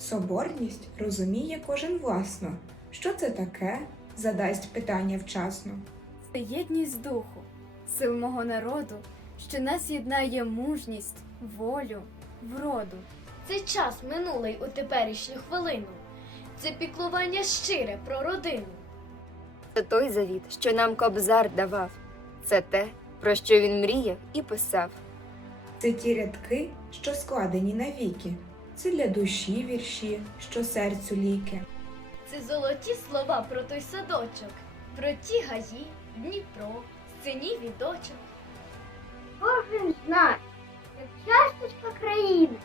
Соборність розуміє кожен власно. Що це таке? Задасть питання вчасно. Це єдність духу, сил мого народу, що нас єднає мужність, волю, вроду. Це час минулий у теперішню хвилину. Це піклування щире про родину. Це той завіт, що нам кобзар давав. Це те, про що він мріяв і писав. Це ті рядки, що складені навіки. Це для душі вірші, що серцю ліки. Це золоті слова про той садочок, про ті гаї, Дніпро, синій відочок. Кожен знає, як часточка країни.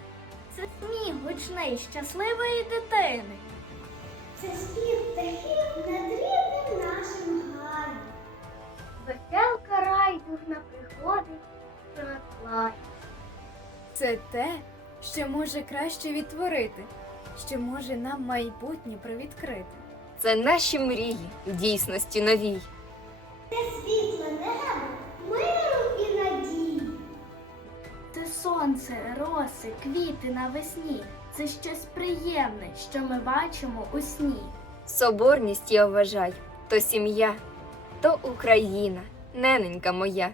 Це сміх гучний щасливої дитини. Це спів птахів над рідним нашим гаєм. Веселка райдужна приходить, що надклає. Це те, що може краще відтворити, що може нам майбутнє привідкрити. Це наші мрії в дійсності новій. Світле небо, миру і надії. Це сонце, роси, квіти навесні. Це щось приємне, що ми бачимо у сні. Соборність я вважаю, то сім'я, то Україна, нененька моя.